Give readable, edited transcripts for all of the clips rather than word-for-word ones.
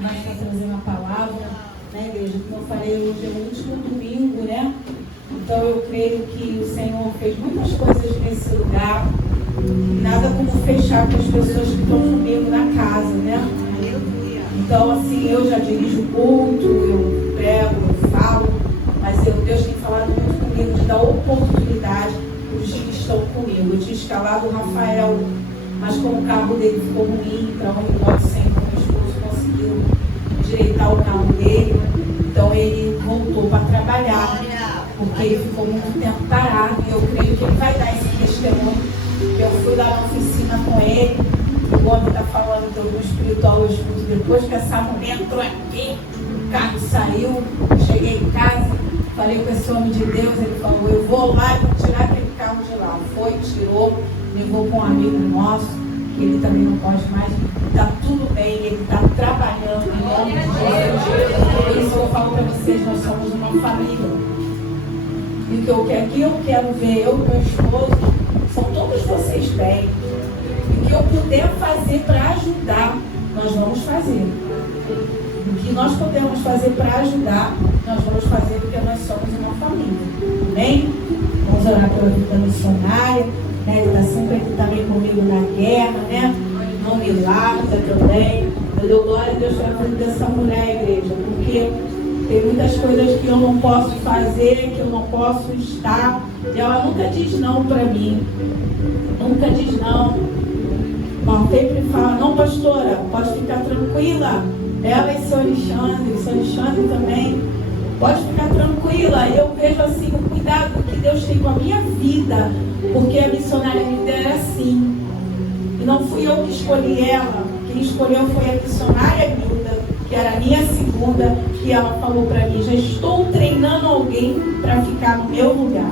Mas está trazendo a palavra, né, igreja? Como eu falei, hoje é o último domingo, né? Então eu creio que o Senhor fez muitas coisas nesse lugar. Nada como fechar com as pessoas que estão comigo na casa, né? Então, assim, eu já dirijo o culto, eu prego, eu falo, mas Deus tem falado muito comigo de dar oportunidade para os que estão comigo. Eu tinha escalado o Rafael, mas como o carro dele ficou ruim, então ele pode sempre, meu esposo conseguiu endireitar o carro dele, então ele voltou para trabalhar, porque ele ficou muito tempo parado, e eu creio que ele vai dar esse testemunho. Eu fui lá na oficina com ele, o homem está falando que eu do espiritual, eu escuto depois que essa mulher entrou aqui, o carro saiu, cheguei em casa, falei com esse homem de Deus, ele falou, eu vou lá e vou tirar aquele carro de lá. Foi, tirou, levou para um amigo nosso, que ele também não pode mais, está tudo bem, ele está trabalhando em nome de Jesus. Por isso eu falo para vocês, nós somos uma família. E o que eu quero ver, eu e meu esposo, são todos vocês bem. E o que eu puder fazer para ajudar, nós vamos fazer. O que nós podemos fazer para ajudar, nós vamos fazer, porque nós somos uma família. Amém? Vamos orar pela vida missionária, né? Ele está sempre aqui também comigo na guerra, né? Não me larga também. Eu dou glória a Deus pela vida dessa mulher, igreja, porque tem muitas coisas que eu não posso fazer, que eu não posso estar. E ela nunca diz não para mim. Nunca diz não. Mas sempre fala, não, pastora, pode ficar tranquila. Ela e seu Alexandre também. Pode ficar tranquila. Eu vejo assim o cuidado que Deus tem com a minha vida. Porque a missionária Linda era assim. E não fui eu que escolhi ela. Quem escolheu foi a missionária Linda, que era a minha segunda, que ela falou para mim, já estou treinando alguém para ficar no meu lugar.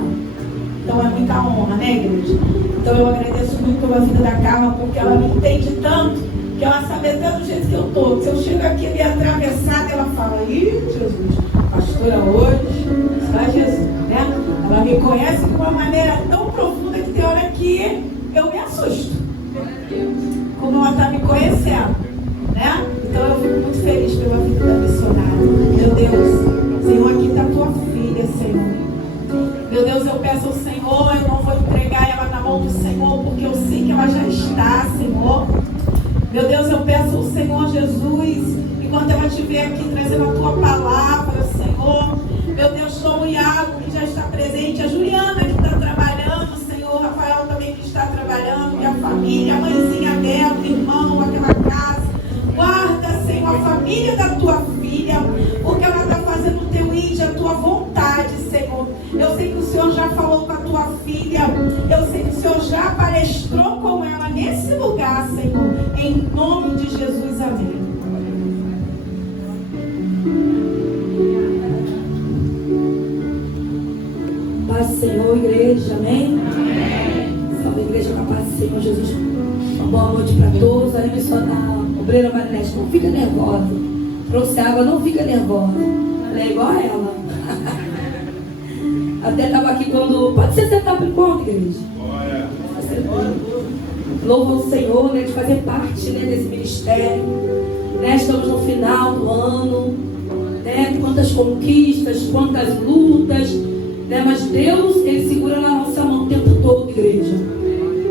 Então é muita honra, né, igreja? Então eu agradeço muito pela vida da Carla, porque ela me entende tanto, que ela sabe até do jeito que eu estou. Se eu chego aqui meio atravessada, ela fala, ih, Jesus, pastora hoje, só Jesus, né? Ela me conhece de uma maneira tão profunda que tem hora que eu me assusto. Como ela está me conhecendo, né? Então eu fico muito feliz pela vida da missionária. Meu Deus, Senhor, aqui está a tua filha, Senhor. Meu Deus, eu peço ao Senhor, eu não vou entregar ela na mão do Senhor, porque eu sei que ela já está, Senhor. Meu Deus, eu peço ao Senhor Jesus, enquanto ela estiver aqui trazendo a tua palavra, Senhor. Meu Deus, toma o Iago, que já está presente, a Juliana, que está trabalhando, Senhor, Rafael também que está trabalhando, e a família, a mãezinha dela, o irmão, aquela casa. Guarda, Senhor, a família da tua filha, porque ela está fazendo o teu ide, a tua vontade, Senhor. Eu sei que o Senhor já falou com a tua filha, eu sei que o Senhor já palestrou com ela nesse lugar, Senhor. Em nome de Jesus, amém. Paz do Senhor, igreja, amém? Salve, igreja, com a paz do Senhor Jesus. Uma boa noite para todos. Aí, missionária, obreira Marinete, não fica nervosa. Trouxe água, não fica nervosa. Ela é igual a ela. Até estava aqui quando. Pode ser sentar por conta, igreja? Louva o Senhor, né, de fazer parte, né, desse ministério. Né, estamos no final do ano. Né, quantas conquistas, quantas lutas. Né, mas Deus, Ele segura na nossa mão o tempo todo, igreja.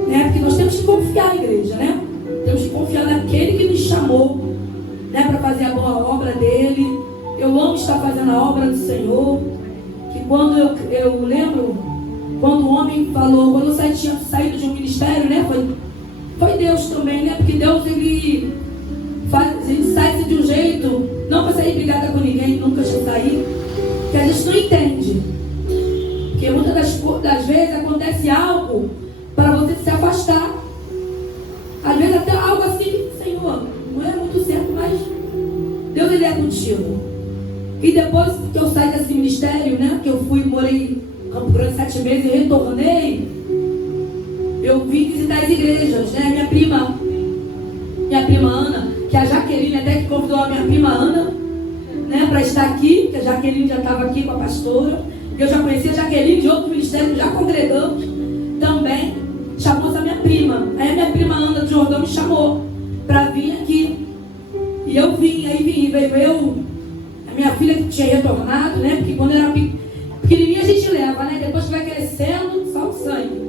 Né, porque nós temos que confiar, igreja, né? Temos que confiar naquele que nos chamou, né, para fazer a boa obra dele. Eu amo estar fazendo a obra do Senhor. Que quando eu lembro, quando o homem falou, quando eu tinha saído de um ministério, né, foi Deus também, né? Porque Deus, ele sai de um jeito, não para sair brigada com ninguém, nunca já sair, que a gente não entende. Porque muitas das vezes acontece algo para você se afastar. Às vezes até algo assim, Senhor, não é muito certo, mas Deus, ele é contigo. E depois que eu saí desse ministério, né, que eu morei em Campo Grande 7 meses e retornei, eu vim visitar as igrejas, né, minha prima Ana, que a Jaqueline até que convidou a minha prima Ana, né, para estar aqui, que a Jaqueline já estava aqui com a pastora. Eu já conhecia a Jaqueline de outro ministério, já congregamos também. Chamou essa minha prima. Aí a minha prima Ana de Jordão me chamou para vir aqui. E eu vim, veio eu, a minha filha que tinha retornado, né? Porque quando era pequenininha a gente leva, né? Depois que vai crescendo, só o sangue.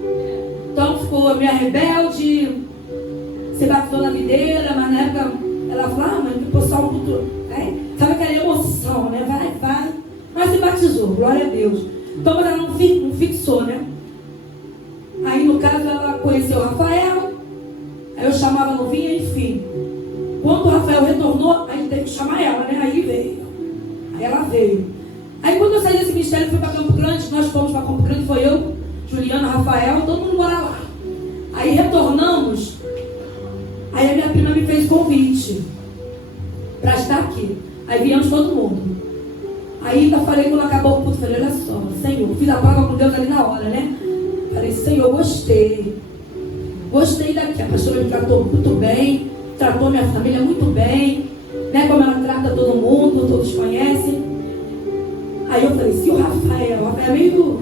Então ficou a minha rebelde, se batizou na videira, mas na época ela falou, mãe, que pessoal muito, né? Sabe aquela emoção, né? Vai. Mas se batizou, glória a Deus. Então, mas ela não fixou, né? Aí no caso ela conheceu o Rafael, aí eu chamava a novinha, enfim. Quando o Rafael retornou, aí teve que chamar ela, né? Aí veio. Aí ela veio. Aí quando eu saí desse ministério, fui para Campo Grande, nós fomos para Campo Grande, foi eu, Juliana, Rafael, todo mundo mora lá. Aí retornamos, aí a minha prima me fez convite para estar aqui. Aí viemos todo mundo. Aí eu falei, quando acabou o culto, falei, olha só, Senhor, fiz a prova com Deus ali na hora, né? Falei, Senhor, gostei daqui. A pastora me tratou muito bem, tratou minha família muito bem, né? Como ela trata todo mundo, todos conhecem. Aí eu falei, se o Rafael é meio...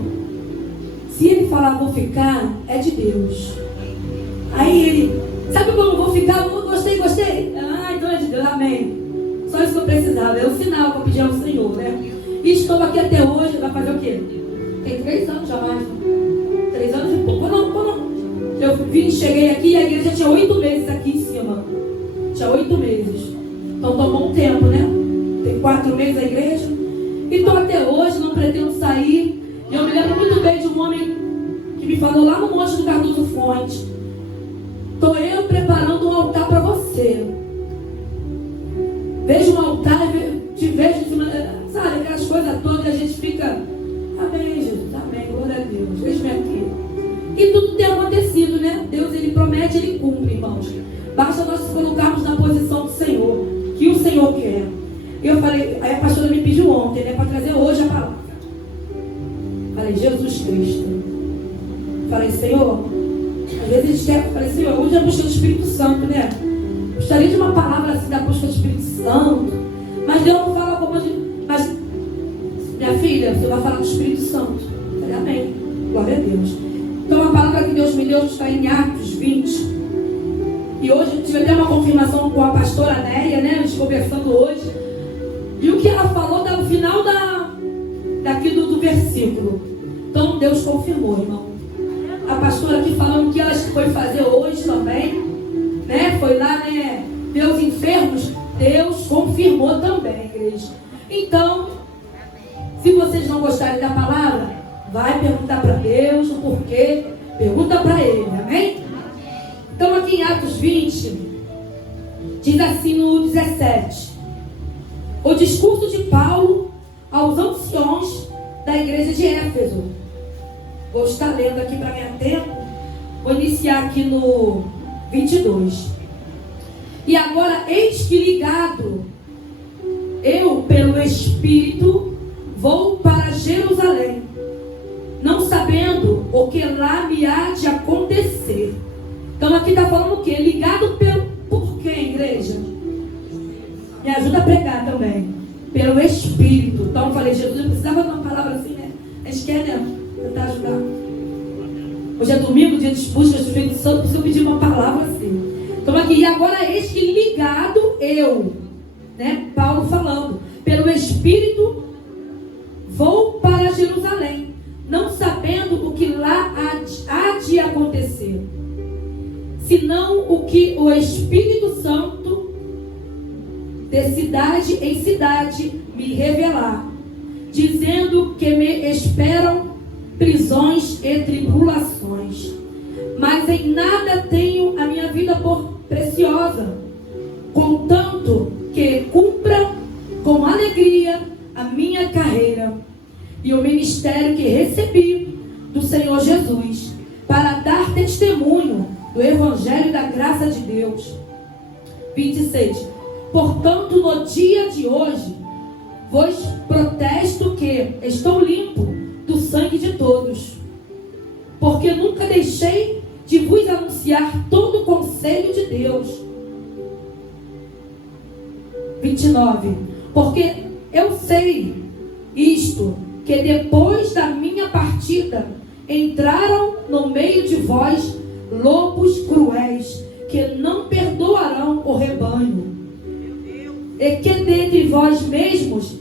Se ele falar vou ficar, é de Deus. Aí ele, sabe como vou ficar? Gostei. Ah, então é de Deus, amém. Só isso que eu precisava, é o sinal que eu pedi ao Senhor, né? E estou aqui até hoje, vai fazer o quê? Tem 3 anos já mais. 3 anos e pouco. Quando eu cheguei aqui e a igreja tinha 8 meses aqui em cima. Tinha 8 meses. Então tomou um tempo, né? Tem 4 meses a igreja. E estou até hoje, não pretendo sair. E eu me lembro muito bem de um homem que me falou lá no Monte do Cardoso Fonte. Estou eu preparando um altar para você. Vejo um altar, te vejo em cima, sabe, aquelas coisas todas, e a gente fica, amém, Jesus, amém, glória a Deus, vejo-me aqui. E tudo tem acontecido, né? Deus, ele promete, ele cumpre, irmãos. Basta nós nos colocarmos na posição do Senhor, que o Senhor quer. Eu falei, aí a pastora me pediu ontem, né, para trazer hoje a palavra. Falei, Jesus Cristo. Falei, Senhor, às vezes a gente quer, falei, Senhor, hoje é a busca do Espírito Santo, né? Gostaria de uma palavra assim da busca do Espírito Santo, mas Deus não fala como a gente. Mas, minha filha, você vai falar do Espírito Santo. Eu falei, amém, glória a Deus. Então a palavra que Deus me deu está em Atos 20. E hoje eu tive até uma confirmação com a pastora Néia, né? A gente conversando hoje. E o que ela falou no final daqui do versículo. Então Deus confirmou, irmão. A pastora aqui falando que ela foi fazer hoje também, né? Foi lá, né? Ver os enfermos. Deus confirmou também, igreja. Então, se vocês não gostarem da palavra, vai perguntar para Deus o porquê. Pergunta para Ele, amém? Então aqui em Atos 20, diz assim no 17. O discurso de Paulo aos anciões da igreja de Éfeso. Vou estar lendo aqui para ganhar tempo. Vou iniciar aqui no 22. E agora, eis que ligado, eu pelo Espírito vou para Jerusalém, não sabendo o que lá me há de acontecer. Então aqui está falando o quê? Ligado por quem, igreja? Me ajuda a pregar também. Pelo Espírito. Então eu falei, Jesus, eu precisava de uma palavra assim, né? A gente quer, né? Tentar ajudar. Hoje é domingo, dia de busca do Espírito Santo, preciso pedir uma palavra assim. Então aqui, e agora eis que ligado eu, né? Paulo falando, pelo Espírito vou para Jerusalém, não sabendo o que lá há de acontecer, senão o que o Espírito Santo de cidade em cidade me revelar, dizendo que me esperam prisões e tribulações. Mas em nada tenho a minha vida por preciosa, contanto que cumpra com alegria a minha carreira e o ministério que recebi do Senhor Jesus, para dar testemunho do Evangelho da graça de Deus. 26. Portanto, no dia de hoje, vos protesto que estou limpo do sangue de todos, porque nunca deixei de vos anunciar todo o conselho de Deus. 29. Porque eu sei isto, que depois da minha partida entraram no meio de vós lobos cruéis, que não perdoarão o rebanho. e que dentre vós mesmos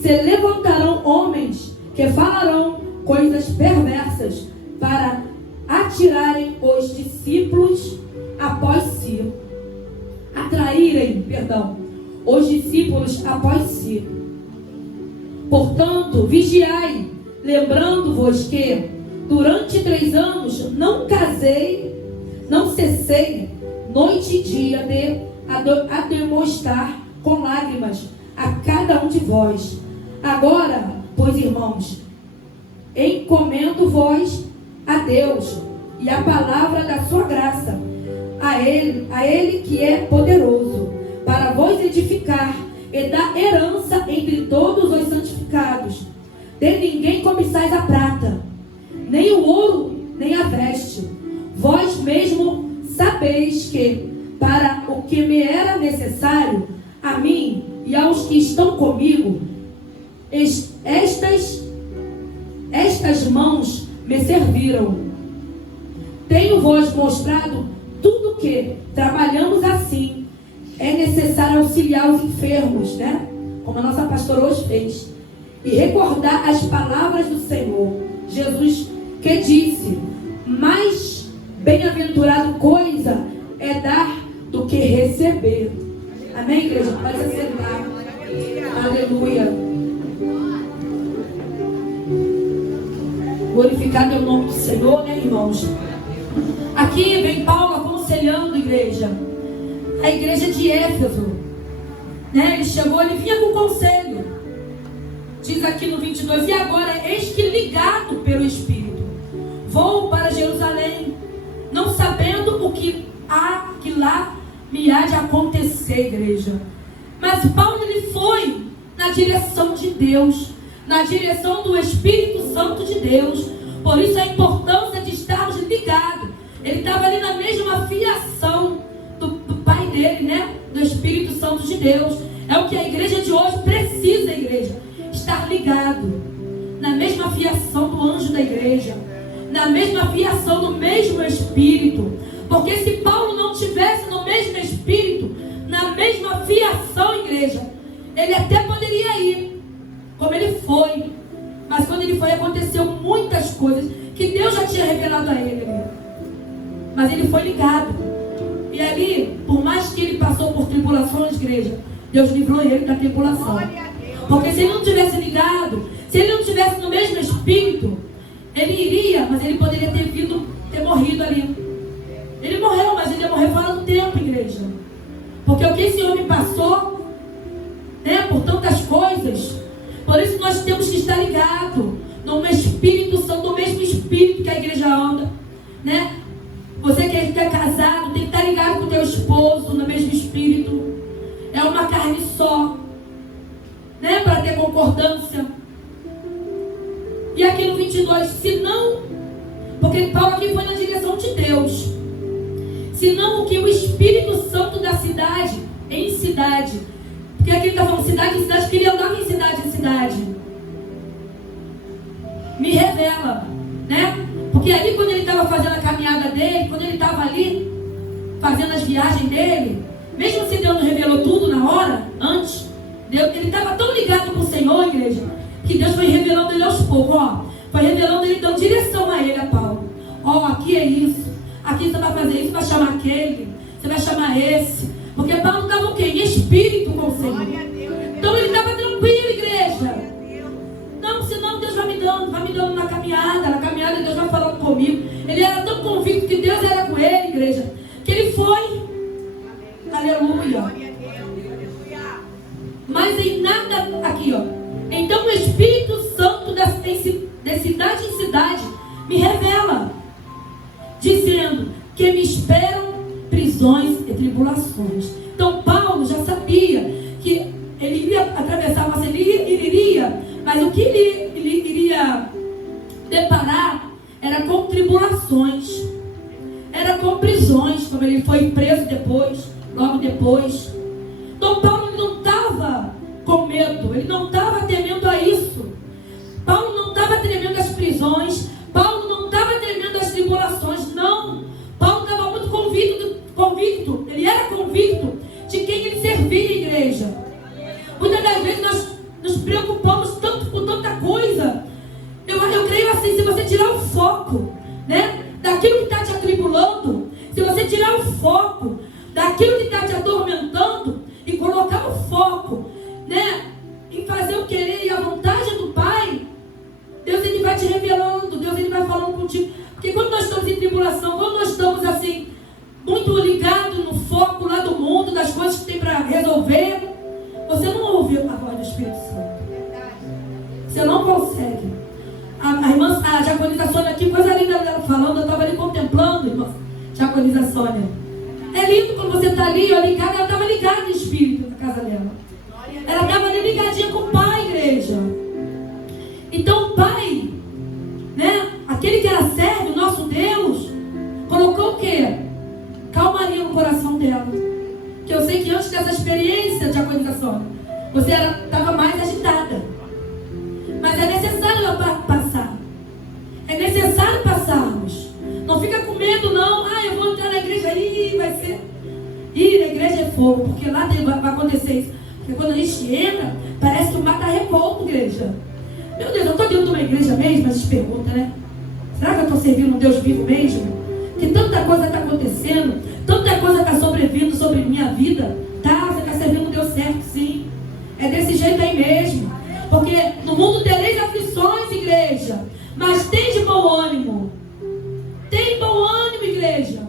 se levantarão homens que falarão coisas perversas para atraírem os discípulos após si. Portanto, vigiai, lembrando-vos que durante 3 anos não cessei noite e dia a demonstrar com lágrimas a cada um de vós. Agora, pois, irmãos, encomendo-vos a Deus e a palavra da sua graça, a Ele que é poderoso para vos edificar e dar herança entre todos os santificados. De ninguém cobiçais a prata, nem o ouro, nem a veste. Vós mesmo sabeis que, para o que me era necessário, a mim e aos que estão comigo, estas mãos me serviram. Tenho-vos mostrado tudo que, trabalhamos assim, é necessário auxiliar os enfermos, né? Como a nossa pastora hoje fez. E recordar as palavras do Senhor Jesus, que disse: mais bem-aventurado coisa é dar do que receber. Amém, igreja? Pode se sentar. Aleluia. Glorificado é o nome do Senhor, né, irmãos? Aqui vem Paulo aconselhando a igreja de Éfeso, né? Ele chegou, ele vinha com conselho. Diz aqui no 22: e agora, eis que ligado pelo Espírito, vou para Jerusalém, não sabendo o que lá me há de acontecer, igreja. Mas Paulo, ele foi na direção de Deus, na direção do Espírito Santo de Deus. Por isso a importância de estarmos ligados. Ele estava ali na mesma fiação do Pai dele, né? Do Espírito Santo de Deus. É o que a igreja de hoje precisa, igreja. Estar ligado na mesma fiação do anjo da igreja, na mesma fiação do mesmo Espírito. Porque se Paulo não tivesse no mesmo Espírito, na mesma fiação, igreja, ele até poderia ir, como ele foi. Mas quando ele foi, aconteceu muitas coisas que Deus já tinha revelado a ele. Mas ele foi ligado. E ali, por mais que ele passou por tribulações, igreja, Deus livrou ele da tribulação. Porque se ele não tivesse ligado, se ele não tivesse no mesmo Espírito, ele iria, mas ele poderia ter morrido ali. Ele morreu, mas ele ia morrer fora do tempo, igreja. Porque o que esse homem passou, né, por tantas coisas. Por isso nós temos que estar ligados no Espírito Santo, no mesmo Espírito que a igreja anda, né? Você que é casado, tem que estar ligado com o teu esposo no mesmo Espírito. É uma carne só, né? Para ter concordância. E aqui no 22, se não, porque Paulo aqui foi na direção de Deus, senão o que o Espírito Santo da cidade em cidade, porque aqui ele está falando cidade em cidade, que ele andava em cidade, me revela, né? Porque ali quando ele estava fazendo a caminhada dele, quando ele estava ali fazendo as viagens dele, mesmo se Deus não revelou tudo na hora, antes, ele estava tão ligado com o Senhor, igreja, que Deus foi revelando ele aos poucos, foi revelando ele, dando direção a ele, a Paulo. Aqui é isso, aqui você vai fazer isso, vai chamar aquele, você vai chamar esse, porque Paulo estava o quê? Em espírito com o Senhor. Então ele estava tranquilo, igreja. Não, senão Deus vai me dando na caminhada Deus vai falando comigo. Ele era tão convicto que Deus era com ele, igreja, que ele foi. Aleluia. Mas em nada, aqui então o Espírito Santo de cidade em cidade me revela, dizendo que me esperam prisões e tribulações. Então Paulo já sabia que ele iria atravessar, mas ele iria, mas o que ele iria deparar era com tribulações, era com prisões, como ele foi preso depois, logo depois. Então Paulo não estava com medo, ele não estava temendo a isso. Paulo não estava temendo as prisões, Paulo não estava temendo as tribulações, não. Paulo estava muito convicto, ele era convicto de quem ele servia, igreja. aquilo que está te atormentando e colocar o foco, né, em fazer o querer e a vontade do Pai, Deus ele vai te revelando, Deus ele vai falando contigo. Porque quando nós estamos em tribulação, quando nós estamos assim, muito ligados no foco lá do mundo, das coisas que tem para resolver, você não ouve a voz do Espírito Santo. Você não consegue. A irmã, a diaconisa Sônia aqui, coisa linda dela falando, eu estava ali contemplando, irmã diaconisa Sônia. É lindo quando você está ali, ó, ligada, ela estava ligada no Espírito na casa dela. Ela estava ali ligadinha com o Pai, igreja. Então o Pai, né, aquele que ela serve, o nosso Deus, colocou o quê? Calmaria no coração dela. Que eu sei que antes dessa experiência de agonização, você estava mais agitada. Mas é necessário passar. É necessário passarmos. Não fica com medo, não. Ah, eu vou entrar na igreja aí, vai ser. Ih, na igreja é fogo, porque lá vai acontecer isso. Porque quando a gente entra, parece que o mar está revolto, igreja. Meu Deus, eu estou dentro de uma igreja mesmo? A gente pergunta, né? Será que eu estou servindo um Deus vivo mesmo? Que tanta coisa está acontecendo, tanta coisa está sobrevindo sobre minha vida. Tá, você está servindo um Deus certo, sim. É desse jeito aí mesmo. Porque no mundo tereis aflições, igreja. Mas tem de bom ânimo. Tem bom ânimo, igreja.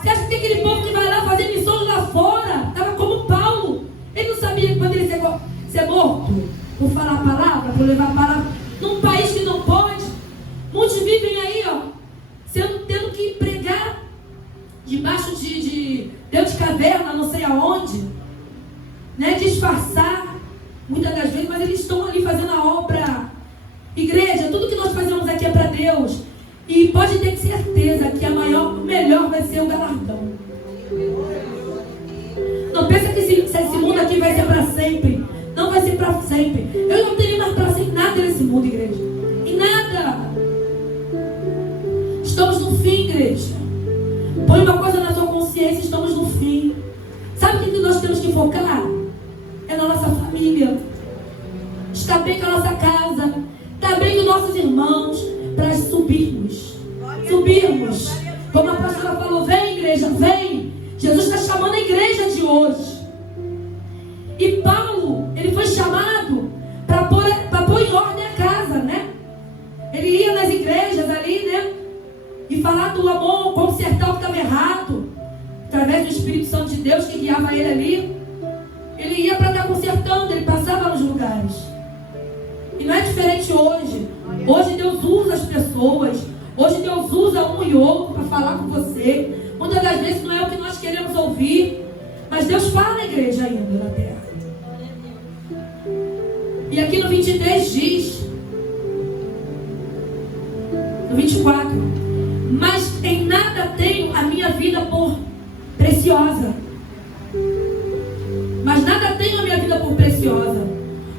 Você acha que tem aquele povo que vai lá fazer missões lá fora? Estava como Paulo. Ele não sabia que poderia ser morto por falar a palavra, por levar a palavra. Num país que não pode. Muitos vivem aí, ó, tendo que pregar debaixo de Deus de caverna, não sei aonde, né? Disfarçar, muitas das vezes, mas eles estão ali fazendo a obra. Igreja, tudo que nós fazemos aqui é para Deus. E pode ter certeza que o melhor vai ser o galardão. Não pensa que esse mundo aqui vai ser para sempre. Não vai ser para sempre. Eu não tenho mais para sempre nada nesse mundo, igreja. E nada. Estamos no fim, igreja. Põe uma coisa na sua consciência, estamos no fim. Sabe o que nós temos que focar? É na nossa família. Está bem com a nossa casa. Está bem com os nossos irmãos. Para subirmos. Subirmos. Como a pastora falou, vem, igreja, vem. Jesus está chamando a igreja de hoje. E Paulo, ele foi chamado para pôr em ordem a casa, né? Ele ia nas igrejas ali, né? E falar do amor, consertar o que estava errado. Através do Espírito Santo de Deus que guiava ele ali. Ele ia para estar consertando, ele passava nos lugares. E não é diferente hoje. Hoje Deus usa as pessoas. Hoje Deus usa um e outro para falar com você. Muitas das vezes não é o que nós queremos ouvir. Mas Deus fala na igreja ainda na terra. E aqui no 23 diz, no 24, mas em nada tenho a minha vida por preciosa. Mas nada tenho a minha vida por preciosa,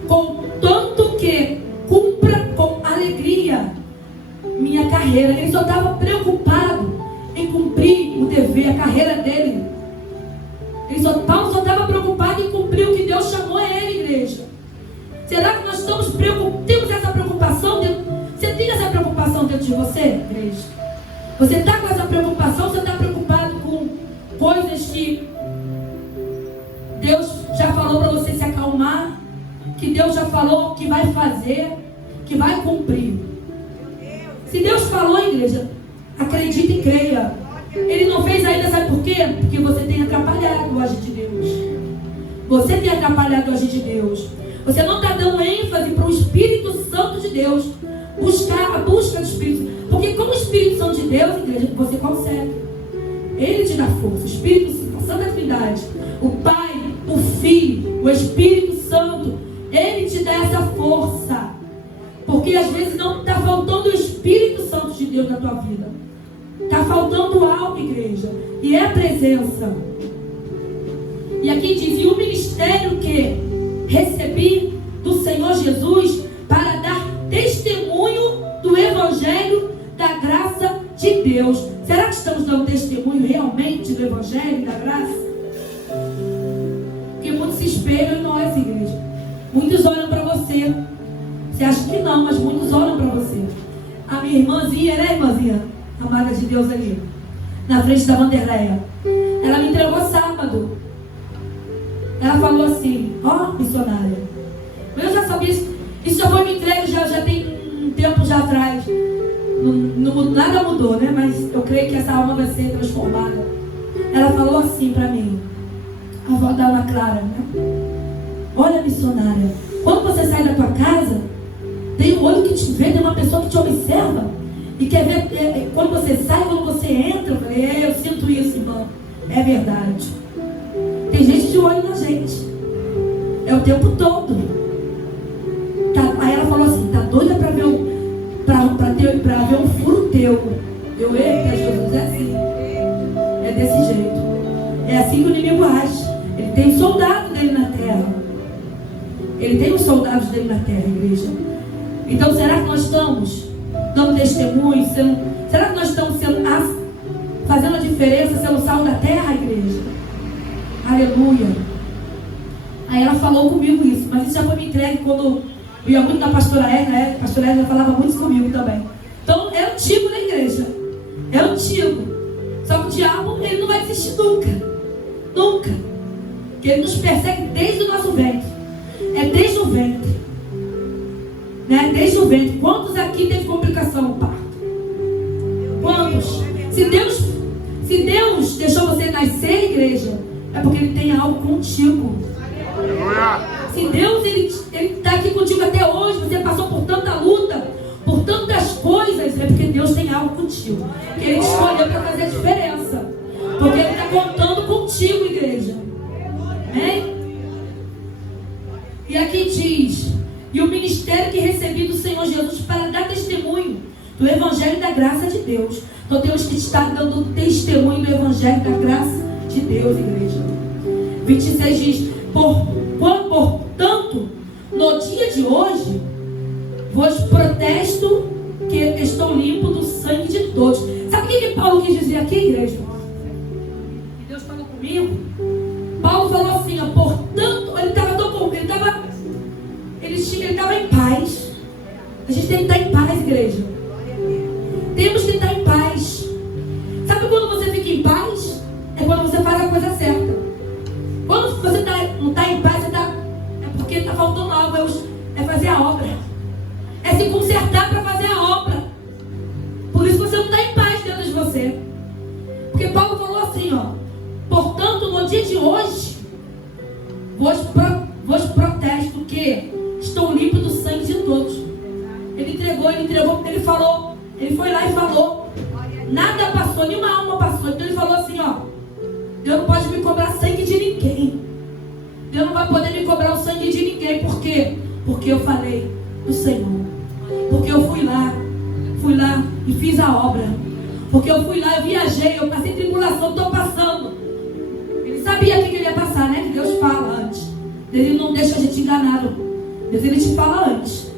contanto que cumpra com alegria minha carreira. Ele só estava preocupado em cumprir o dever, a carreira dele. Paulo só estava preocupado em cumprir o que Deus chamou a ele, igreja. Será que nós temos essa preocupação dentro? Você tem essa preocupação dentro de você, igreja? Você está com essa preocupação? Você está preocupado com coisas que Deus já falou para você se acalmar? Que Deus já falou que vai fazer, que vai cumprir? Se Deus falou, igreja, acredite e creia. Ele não fez ainda, sabe por quê? Porque você tem atrapalhado o agir de Deus. Você tem atrapalhado o agir de Deus. Você não está dando ênfase para o Espírito Santo de Deus. Buscar a busca do Espírito. Porque com o Espírito Santo de Deus, igreja, você consegue. Ele te dá força. O Espírito Santo, a Santa Trindade, o Pai, o Filho, o Espírito Santo, ele te dá essa força. Porque às vezes não está faltando o Espírito Santo de Deus na tua vida. Está faltando algo, igreja. E é a presença. E aqui diz, e o ministério que recebi do Senhor Jesus para dar testemunho do Evangelho da graça de Deus. Será que estamos dando testemunho realmente do Evangelho e da graça? Porque muitos se espelham em nós, igreja. Muitos olham para você. Você acha que não, mas muitos olham para você. A minha irmãzinha, né, irmãzinha? Amada de Deus ali, na frente da Vanderleia. Ela me entregou sábado. mudou, né? Mas eu creio que essa alma vai ser transformada. Ela falou assim para mim, a avó da Ana Clara, né? Olha, missionária, quando você sai da tua casa, tem um olho que te vê, tem uma pessoa que te observa e quer ver quando você sai, quando você entra. Eu falei, eu sinto isso, irmã. É verdade. Tem gente de olho na gente. É o tempo todo. Tá, aí ela falou assim, tá doida para ver um furo teu. Eu, eita, Jesus, é assim. É desse jeito. É assim que o inimigo age. Ele tem soldado dele na terra. Ele tem os soldados dele na terra, igreja. Então, será que nós estamos dando testemunho? Será que nós estamos fazendo a diferença, sendo sal da terra, igreja? Aleluia. Aí ela falou comigo isso, mas isso já foi me entregue quando eu ia muito na pastora Edna, né? A pastora Edna falava muito isso comigo também. Então, é antigo na igreja. É antigo. Só que o diabo, ele não vai desistir nunca. Nunca. Porque ele nos persegue desde o nosso ventre. É desde o ventre. Né? Desde o ventre. Quantos aqui teve complicação no parto? Quantos? Se Deus deixou você nascer, igreja, é porque Ele tem algo contigo. Se Deus Ele está aqui contigo até hoje, você passou por tanta luta, por tantas coisas, é porque Deus tem algo contigo. Que Ele escolheu para fazer a diferença. Porque Ele está contando contigo, igreja. Amém? E aqui diz, e o ministério que recebi do Senhor Jesus para dar testemunho do Evangelho da graça de Deus. Então temos que estar dando testemunho do Evangelho da graça de Deus, igreja. 26 diz, portanto, no dia de hoje, vos protesto que estou limpo do sangue de todos. Sabe o que Paulo quis dizer aqui, igreja? Que Deus falou comigo. Paulo falou assim, ó, portanto, ele estava em paz. A gente tem que estar em paz, igreja. Temos que estar em paz. Sabe quando você fica em paz? É quando você faz a coisa certa. Quando você não está em paz, é porque está faltando algo. É fazer a obra. É se consertar para fazer a obra. Por isso você não está em paz dentro de você. Porque Paulo falou assim, ó. Portanto, no dia de hoje, vos protesto que estou limpo do sangue de todos. Ele entregou, ele falou. Ele foi lá e falou. Nada passou, nenhuma alma passou. Então ele falou assim, ó. Deus não pode me cobrar sangue de ninguém. Deus não vai poder me cobrar o sangue de ninguém. Por quê? Porque eu falei do Senhor. Porque eu fui lá e fiz a obra. Porque eu fui lá, eu viajei, eu passei tribulação, estou passando. Ele sabia o que ele ia passar, né? Que Deus fala antes. Ele não deixa a gente enganado. Deus, ele te fala antes.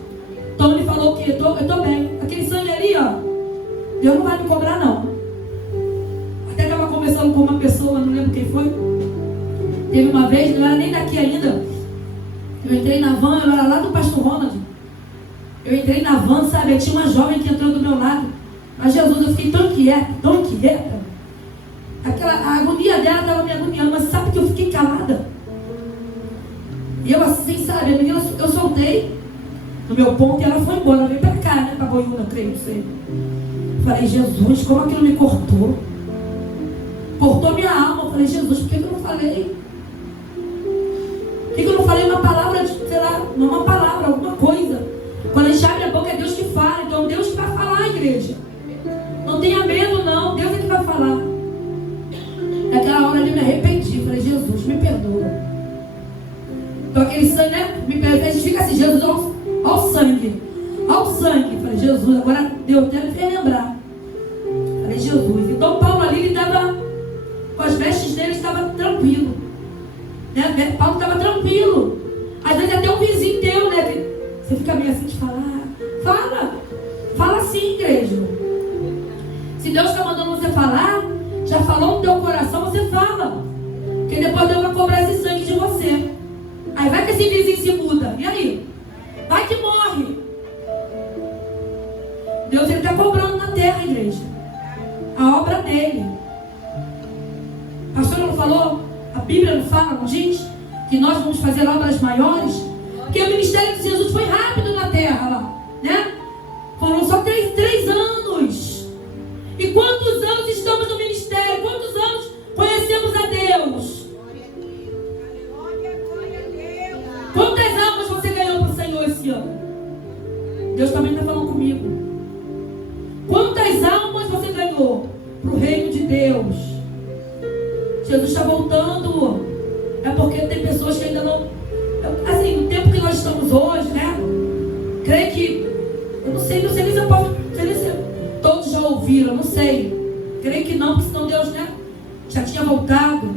Então ele falou o quê? Eu estou bem. Aquele sangue ali, ó. Deus não vai me cobrar, não. Até estava conversando com uma pessoa, não lembro quem foi. Teve uma vez, não era nem daqui ainda. Eu entrei na van, eu era lá do pastor Ronald. Eu entrei na van, sabe? Eu tinha uma jovem que entrou do meu lado. Mas Jesus, eu fiquei tão inquieta. A agonia dela estava me agoniando. Mas sabe que eu fiquei calada? E eu assim, sabe? A menina, eu soltei no meu ponto e ela foi embora. Ela veio pra cá, né? Pra Boiúna, creio, não sei. Falei, Jesus, como aquilo me cortou? Cortou minha alma. Eu falei, Jesus, por que eu não falei? Por que eu não falei uma palavra, sei lá, uma palavra, alguma coisa? Quando a gente abre a boca, é Deus que fala. Então Deus que vai falar, igreja. Não tenha medo, não. Deus é que vai falar. Naquela hora eu me arrependi. Falei, Jesus, me perdoa. Então aquele sangue, né? Me perdoa. A gente fica assim, Jesus, olha o sangue. Olha o sangue. Falei, Jesus, agora Deus até me fez lembrar. Falei, Jesus. Então Paulo ali, ele estava com as vestes dele, estava tranquilo. Né? Paulo estava tranquilo. Às vezes até um vizinho teu, né? Que você fica meio assim de falar. Fala assim, igreja. Se Deus está mandando você falar, já falou no teu coração, você fala. Porque depois Deus vai cobrar esse sangue de você. Aí vai que esse vizinho se muda. E aí? Vai que morre. Deus, ele está cobrando na terra, igreja. A obra dele. A pastora não falou? A Bíblia não fala, não diz? Que nós vamos fazer obras maiores? Porque o ministério de Jesus foi rápido na terra lá. Né? Foram só 3 anos. E comigo. Quantas almas você ganhou para o reino de Deus? Jesus está voltando. É porque tem pessoas que ainda não... Assim, no tempo que nós estamos hoje, né? Creio que... Eu não sei nem se eu posso... Não sei nem se todos já ouviram, não sei. Creio que não, porque senão Deus, né? Já tinha voltado.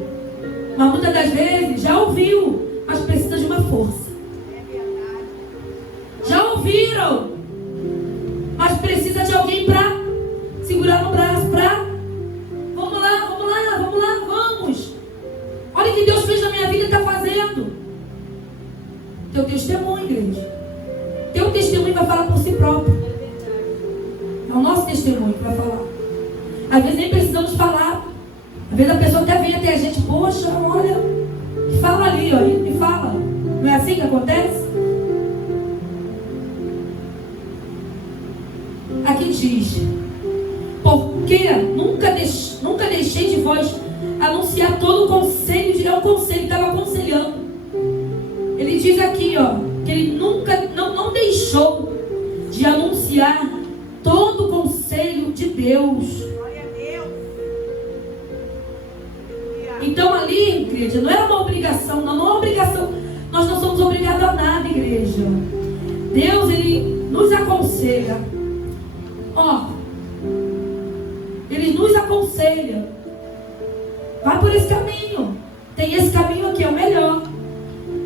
Mas muitas das vezes já ouviu, mas precisa de uma força. Já ouviram, mas precisa de alguém para segurar no braço, para... Vamos lá, vamos. Olha o que Deus fez na minha vida e está fazendo. Teu testemunho, igreja. Teu testemunho vai falar por si próprio. É o nosso testemunho que vai falar. Às vezes nem precisamos falar. Às vezes a pessoa até vem até a gente, poxa, olha, e fala ali, ó, e fala. Não é assim que acontece? Aqui diz: porque nunca deixei de vós anunciar todo o conselho, é um conselho, estava aconselhando. Ele diz aqui, ó, que ele nunca, não deixou de anunciar todo o conselho de Deus. Glória a Deus. Então ali, igreja, não era uma obrigação, não é uma obrigação. Nós não somos obrigados a nada, igreja. Deus, ele nos aconselha. Ó, ele nos aconselha. Vai por esse caminho. Tem esse caminho aqui, é o melhor.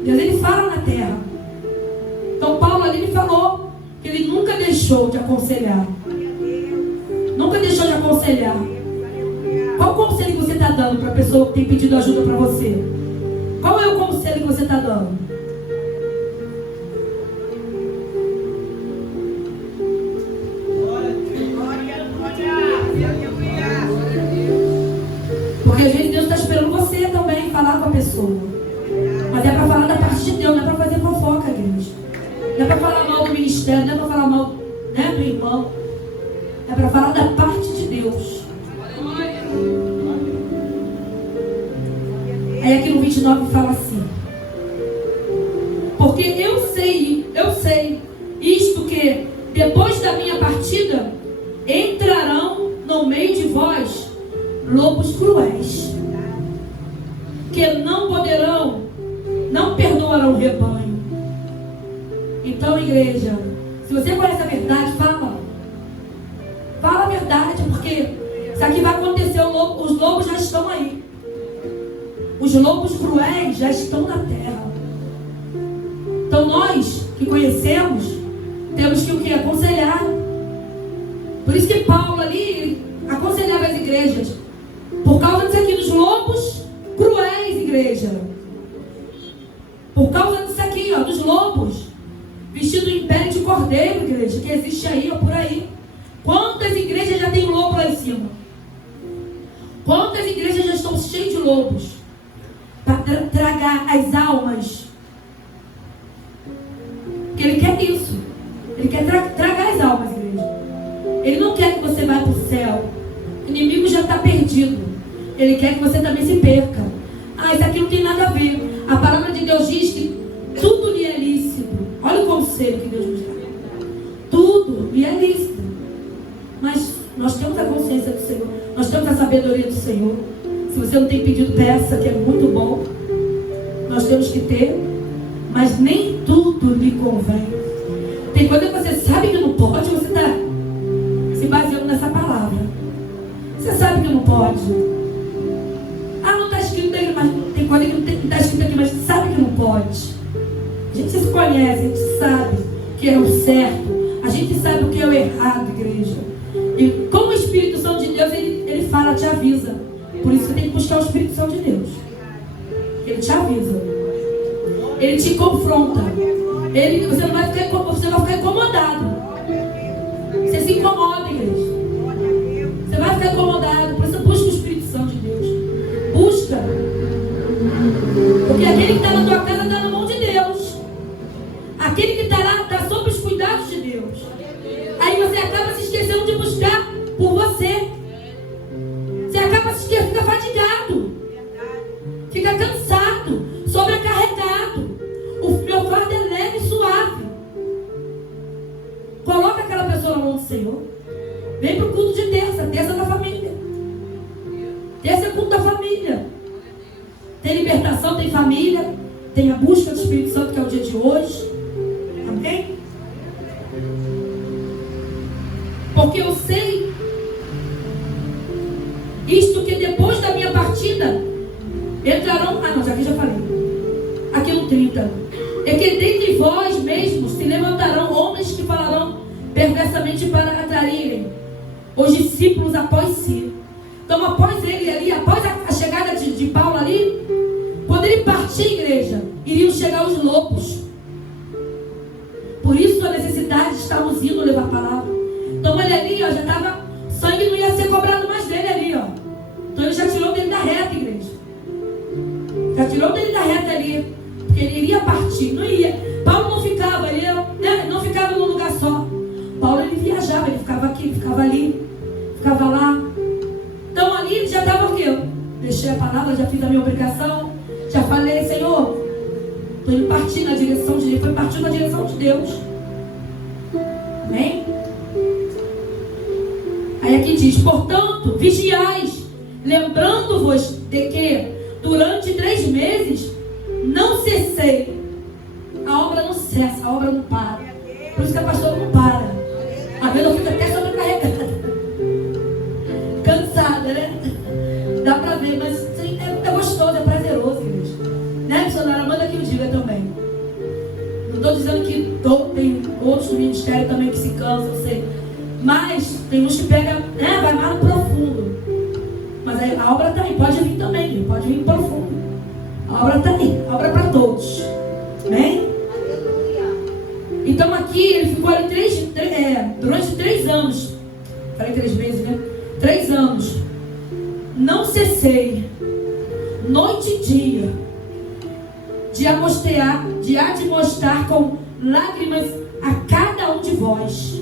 Deus, ele fala na terra. Então Paulo ali me falou que ele nunca deixou de aconselhar. Nunca deixou de aconselhar. Qual o conselho que você está dando para a pessoa que tem pedido ajuda para você? Qual é o conselho que você está dando? Porque às vezes Deus está esperando você também falar com a pessoa. Mas é para falar da parte de Deus, não é para fazer fofoca, igreja. Não é para falar mal do ministério, não é para falar mal, né, do irmão. É para falar da parte de Deus. Aí aqui no 29 fala assim: porque eu sei isto, que depois da minha partida entrarão no meio de vós lobos cruéis, que não perdoarão o rebanho. Então, igreja, se você conhece a verdade, fala a verdade, porque isso aqui vai acontecer. Os lobos já estão aí. Os lobos cruéis já estão na terra. Então nós que conhecemos temos que o que? Aconselhar. Por isso que Paulo ali aconselhava as igrejas. Por causa disso aqui, dos lobos cruéis, igreja. Por causa disso aqui, ó, dos lobos vestidos em pele de cordeiro, igreja, que existe aí, ó, por aí. Quantas igrejas já tem lobo lá em cima? Quantas igrejas já estão cheias de lobos para tragar as almas? Porque ele quer isso. Ele quer tragar as almas, igreja. Ele não quer que você vá para o céu. O inimigo já está perdido. Ele quer que você também se perca. Ah, isso aqui não tem nada a ver. A palavra de Deus diz que tudo lhe é lícito. Olha o conselho que Deus nos dá. Tudo lhe é lícito. Mas nós temos a consciência do Senhor. Nós temos a sabedoria do Senhor. Se você não tem pedido, peça, que é muito bom. Nós temos que ter. Mas nem tudo lhe convém. Tem coisa que você sabe que não pode, você está se baseando nessa palavra. Você sabe que não pode. Ah, não está escrito aí, mas tem coisa que não está escrito aqui, mas você sabe que não pode. A gente se conhece, a gente sabe que é o certo. A gente sabe o que é o errado, igreja. E como o Espírito Santo de Deus, ele fala, te avisa. Por isso você tem que buscar o Espírito Santo de Deus. Ele te avisa. Ele te confronta. Você não vai ficar incomodado. Você se incomoda, igreja. Você vai ficar incomodado. Por isso busca o Espírito Santo de Deus. Busca. Porque aquele que está na tua casa está na mão de Deus. Aquele que está lá está sob os cuidados de Deus. Aí você acaba se esquecendo de buscar por você. Você acaba se esquecendo, fica fadigado. Fica cansado, sobrecarregado. O meu fardo é leve e suave. Coloca aquela pessoa no alimentação, tem família, tem a busca do Espírito Santo, que é o dia de hoje. Amém? Porque eu sei isto, que depois da minha partida entrarão. Já falei. Aqui no 30. É que dentre vós mesmos se levantarão homens que falarão perversamente para atraírem os discípulos após si. Então, após ele ali, após a chegada de Paulo ali, quando ele partir a igreja, iriam chegar os lobos. Por isso a necessidade de estarmos indo levar a palavra. Então ele ali, ó, já estava, sangue não ia ser cobrado mais dele ali, ó. Então ele já tirou dele da reta, igreja. Já tirou dele da reta ali, porque ele iria partir, não ia. Paulo não ficava, ele não ficava num lugar só. Paulo ele viajava, ele ficava aqui, ele ficava ali, ficava lá. Então ali ele já estava o quê? Deixei a palavra, já fiz a minha obrigação, já falei, Senhor, estou indo partir na direção de Deus, foi partir na direção de Deus. Amém? Aí aqui diz, portanto, vigiais, lembrando-vos de que durante 3 meses não cessei. A obra não cessa, a obra não para. Por isso que a pastora não para. Às vezes eu fico até sobrecarregada, cansada, né? Dá pra ver, mas sim, é gostoso, é prazeroso, igreja. Né, missionária? Manda que eu diga também. Não estou dizendo que tem outros do ministério também que se cansam, eu sei. Mas tem uns que pegam, né, vai mais no profundo. Mas aí, a obra está aí, pode vir também, pode vir profundo. A obra está aí, a obra é para todos. Amém? Então aqui ele ficou ali durante 3 anos. Falei 3 meses, né? 3 anos. Não cessei, noite e dia, de admoestar com lágrimas a cada um de vós.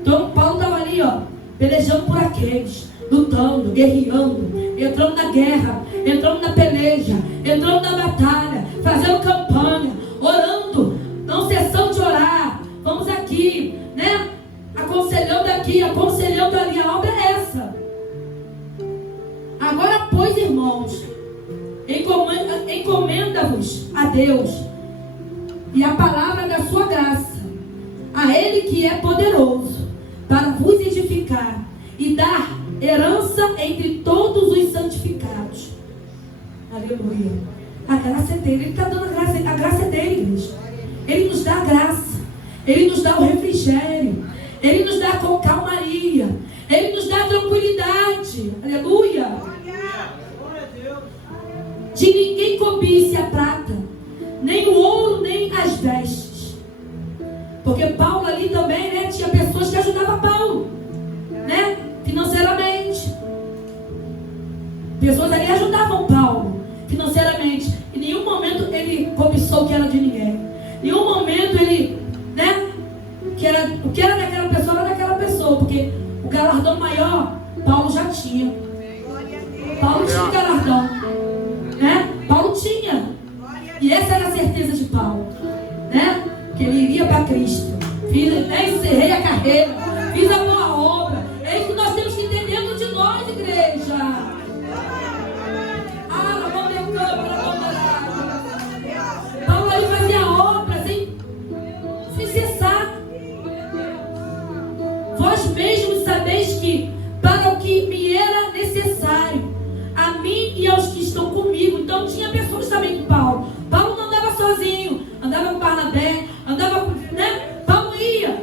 Então Paulo estava ali, ó, pelejando por aqueles, lutando, guerreando, entrando na guerra, entrando na peleja, entrando na batalha, fazendo campanha, orando, não cessando de orar. Vamos aqui, né? Aconselhando aqui, aconselhando ali. A obra é essa. Agora, pois, irmãos, encomenda-vos a Deus e a palavra da sua graça, a Ele que é poderoso para vos edificar e dar herança entre todos os santificados. Aleluia. A graça é dele. Ele está dando a graça é dele, igreja. Ele nos dá a graça, Ele nos dá o refrigério, Ele nos dá a calmaria, Ele nos dá a tranquilidade. Aleluia. De ninguém cobice a prata, nem o ouro, nem as vestes. Porque Paulo ali também, né, tinha pessoas que ajudavam Paulo, né, financeiramente. Pessoas ali ajudavam Paulo financeiramente. Em nenhum momento ele cobiçou o que era de ninguém. Em nenhum momento ele, né, o que era daquela pessoa era daquela pessoa. Porque o galardão maior, Paulo já tinha. Paulo tinha galardão, né? Paulo tinha. E essa era a certeza de Paulo, né? Que ele iria para Cristo. Encerrei a carreira, fiz a boa obra. É isso que nós temos que ter dentro de nós, igreja. Paulo ali fazia a obra sem cessar. Vós mesmos sabeis que para o que me era necessário, a mim e aos que estão comigo. Então tinha pessoas também com Paulo. Paulo não andava sozinho, andava com Barnabé, andava com, né? Paulo ia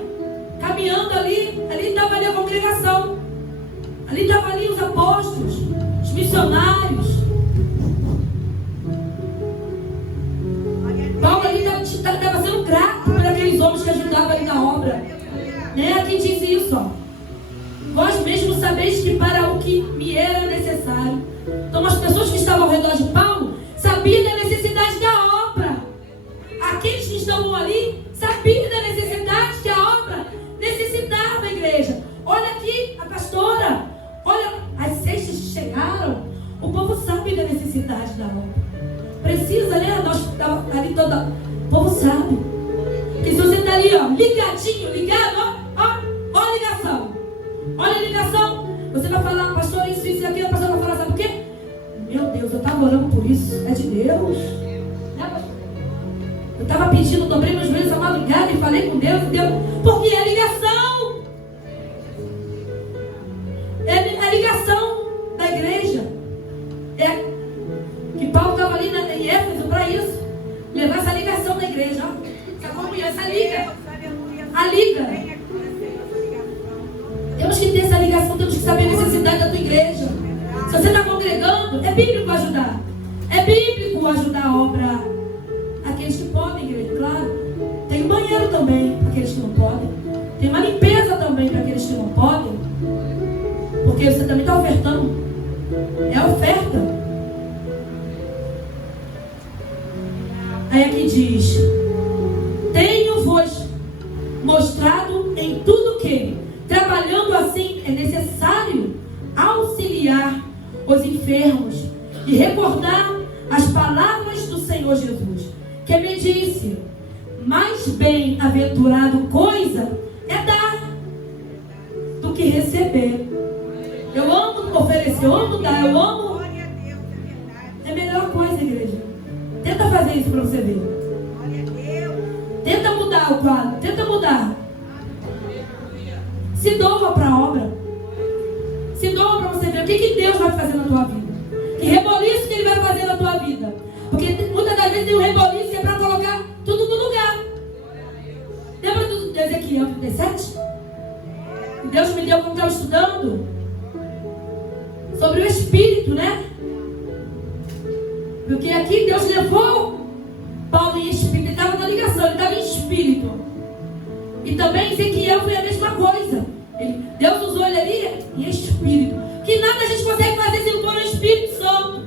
caminhando ali estava ali a congregação, ali estavam ali os apóstolos, os missionários. Paulo ali estava sendo grato por aqueles homens que ajudavam ali na obra, né? Aqui diz isso, ó. Vós mesmos sabeis que para o que me era necessário. Então as pessoas que estavam ao redor de Paulo sabiam da necessidade da obra. Aqueles que estavam ali sabiam da necessidade que a obra necessitava, igreja. Olha aqui a pastora, olha as cestas que chegaram. O povo sabe da necessidade da obra. Precisa, né? Nós ali toda. O povo sabe. Porque se você está ali, ó, ligadinho, ligado, ó a ligação. Olha a ligação. Você vai falar, pastor, isso e aquilo. A pastora vai falar, sabe o quê? Meu Deus, eu estava estava orando por isso. É de Deus. Eu estava pedindo, dobrei meus joelhos a madrugada e falei com Deus, porque é ligação. É a ligação da igreja. É que Paulo estava ali em Éfeso para isso. Levar essa ligação da igreja. Ó. Essa comunhão, essa liga. A liga. Temos que ter essa ligação, temos que saber a necessidade da tua igreja. Se você está congregando, é bíblico ajudar. É bíblico ajudar a obra. Aqueles que podem, igreja, claro. Tem um banheiro também para aqueles que não podem. Tem uma limpeza também para aqueles que não podem. Porque você também está ofertando. É oferta. Aí aqui diz: tenho-vos mostrado em tudo que, trabalhando assim, é necessário auxiliar os enfermos e recordar as palavras do Senhor Jesus, que me disse: mais bem-aventurado coisa é dar do que receber. Eu amo oferecer, eu amo dar, eu amo. É a melhor coisa, igreja. Tenta fazer isso para você ver. Tenta mudar o quadro, tenta mudar. Se doa para a obra. Se doa para você ver o que Deus vai fazer na tua vida. Que reboliço que Ele vai fazer na tua vida. Porque muitas das vezes tem um reboliço que é para colocar tudo no lugar. Lembra do Ezequiel 37? Deus me deu, como estava estudando, sobre o Espírito, né? Porque aqui Deus levou Paulo em Espírito. Ele estava na ligação, ele estava em Espírito. E também Ezequiel foi a mesma coisa. Deus usou ele ali em Espírito. Que nada a gente consegue fazer se não for no Espírito Santo.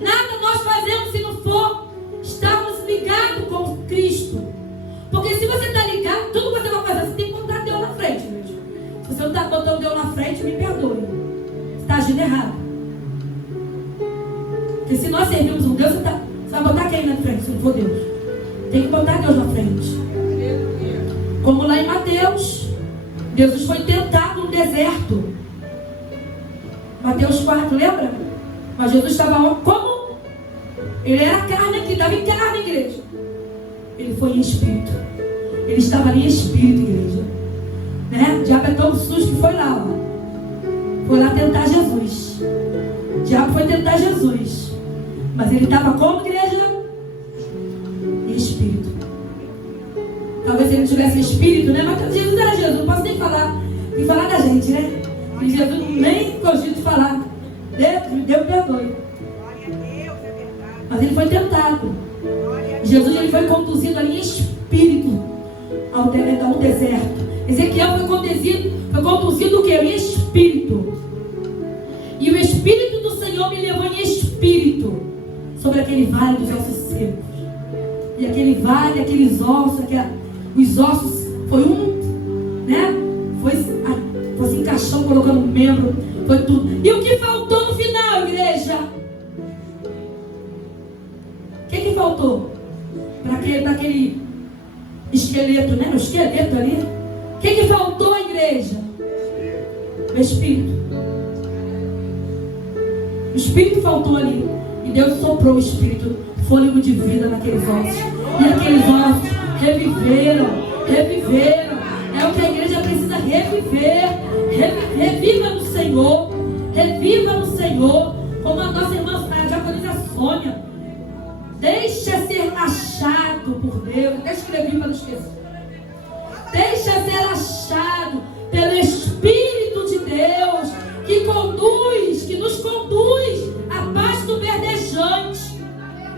Nada nós fazemos se não for estarmos ligados com Cristo. Porque se você está ligado, tudo que você vai fazer, você tem que botar Deus na frente, meu Deus. Se você não está botando Deus na frente, me perdoe. Você está agindo errado. Porque se nós servimos um Deus, você vai botar quem na frente, se não for Deus? Tem que botar Deus na frente. Como lá em Mateus, Jesus foi tentado no deserto. Mateus 4, lembra? Mas Jesus estava como? Ele era carne aqui, estava em carne, igreja. Ele foi em espírito. Ele estava ali em espírito, igreja. Né? O diabo é tão sujo que foi lá, ó. Foi lá tentar Jesus. O diabo foi tentar Jesus. Mas ele estava como, igreja? Em espírito. Talvez ele não tivesse espírito, né? Mas Jesus era Jesus. Não posso nem falar. Nem falar da gente, né? E Jesus nem cogito falar. Deus perdoe. Mas ele foi tentado. Jesus ele foi conduzido ali em espírito ao deserto. Ezequiel foi conduzido o quê? Em espírito. E o Espírito do Senhor me levou em espírito sobre aquele vale dos ossos secos. E aquele vale, aqueles ossos, os ossos, foi né? Foi se encaixando, colocando um membro, foi tudo. E o que faltou no final, igreja? O que faltou? Para aquele esqueleto, né? O esqueleto ali. O que faltou, igreja? O Espírito. O Espírito faltou ali. E Deus soprou o Espírito, fôlego de vida naqueles ossos. E aqueles ossos reviveram. É o que a igreja precisa reviver. Reviva no Senhor. Reviva no Senhor. Como a nossa irmã, a diaconisa Sônia. Deixa ser achado por Deus. Até escrevi para não esquecer. Deixa ser achado pelo Espírito de Deus, que nos conduz à paz do verdejante.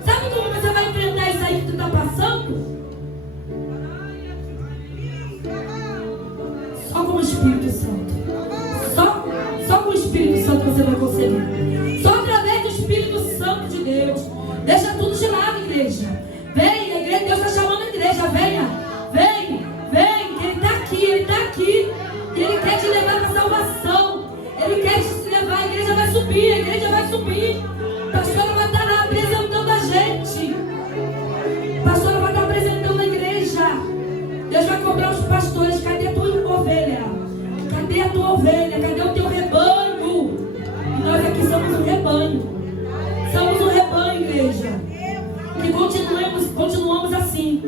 Sabe como você vai enfrentar isso aí que tu está passando? Só com o Espírito Santo. Só com o Espírito Santo você vai conseguir. Só através do Espírito Santo de Deus. Deixa tudo de lado, igreja. Vem, a igreja, Deus está chamando a igreja. Vem, que Ele está aqui. E Ele quer te levar para a salvação. Ele quer te levar, a igreja vai subir. A pastora vai estar lá apresentando a gente. A pastora vai estar apresentando a igreja. Deus vai cobrar os pastores. Cadê a tua ovelha? Cadê a tua ovelha? Cadê o teu rebanho? E nós aqui somos um rebanho. Somos um rebanho. que continuamos assim,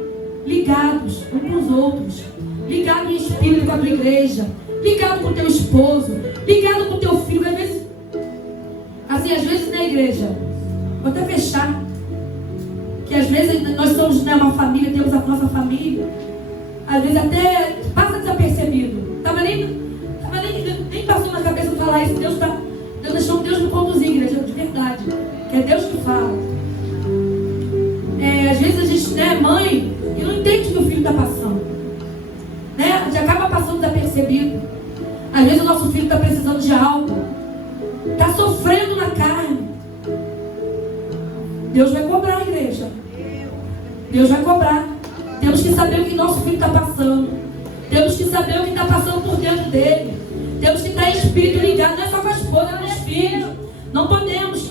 ligados uns com os outros, ligados em espírito com a tua igreja, ligado com o teu esposo, ligado com o teu filho. Às vezes na igreja, vou até fechar, que às vezes nós somos, né, uma família, temos a nossa família, às vezes até passa desapercebido, nem passou na cabeça de falar isso. Deus deixou Deus me conduzir, igreja, de verdade, que é Deus que fala. Às vezes a gente, né, mãe, e não entende o que o filho está passando, né? A gente acaba passando desapercebido. Às vezes o nosso filho está precisando de algo, está sofrendo na carne. Deus vai cobrar, igreja. Deus vai cobrar. Temos que saber o que nosso filho está passando. Temos que saber o que está passando por dentro dele. Temos que estar em espírito ligado, não é só com a esposa, é com os filhos. Não podemos.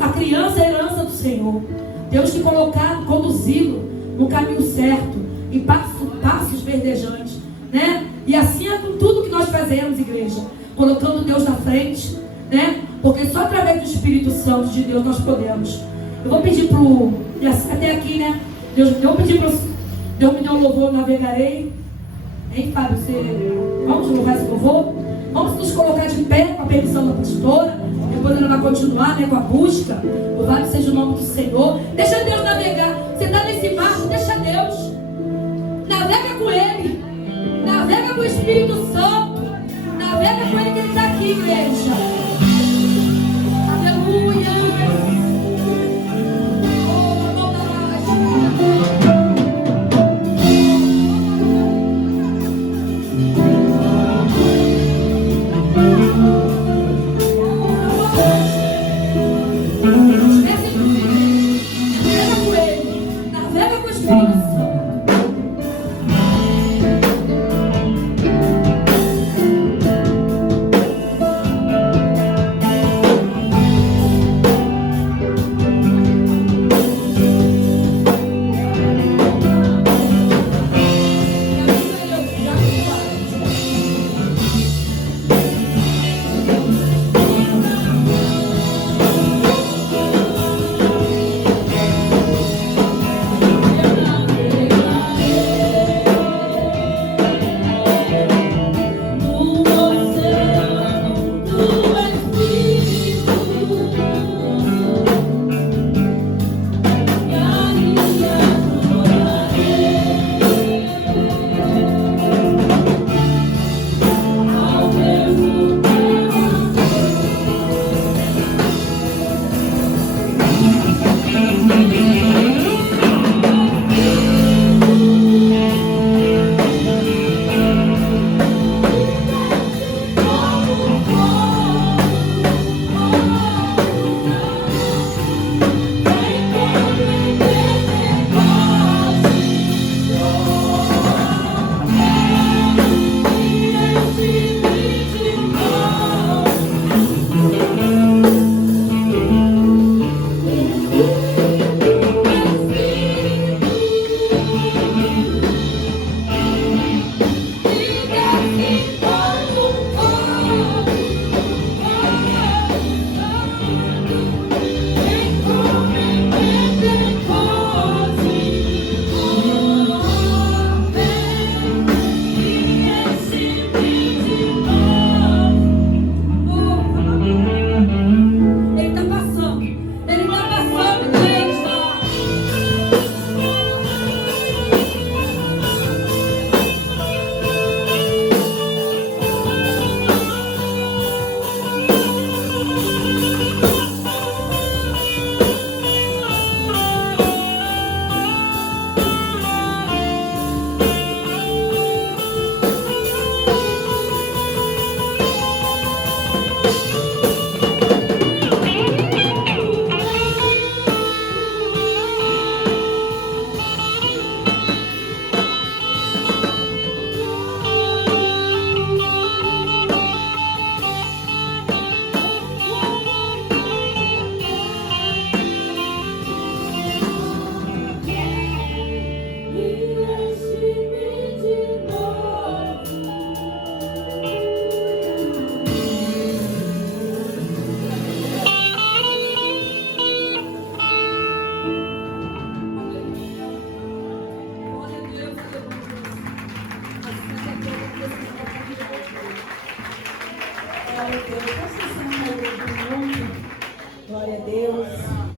A criança é a herança do Senhor. Temos que conduzi-lo no caminho certo, em passos verdejantes, né? E assim é com tudo que nós fazemos, igreja, colocando Deus na frente, né? Porque só através do Espírito Santo de Deus nós podemos. Eu vou pedir até aqui, né? Deus me deu um louvor, navegarei. Hein, Fábio? Vamos louvar esse louvor? Vamos nos colocar de pé com a permissão da pastora. Depois ela vai continuar, né, com a busca. Louvado seja o nome do Senhor. Deixa Deus navegar. Você está nesse barco, deixa Deus. Navega com Ele. Navega com o Espírito Santo. Navega com Ele, que Ele está aqui, igreja.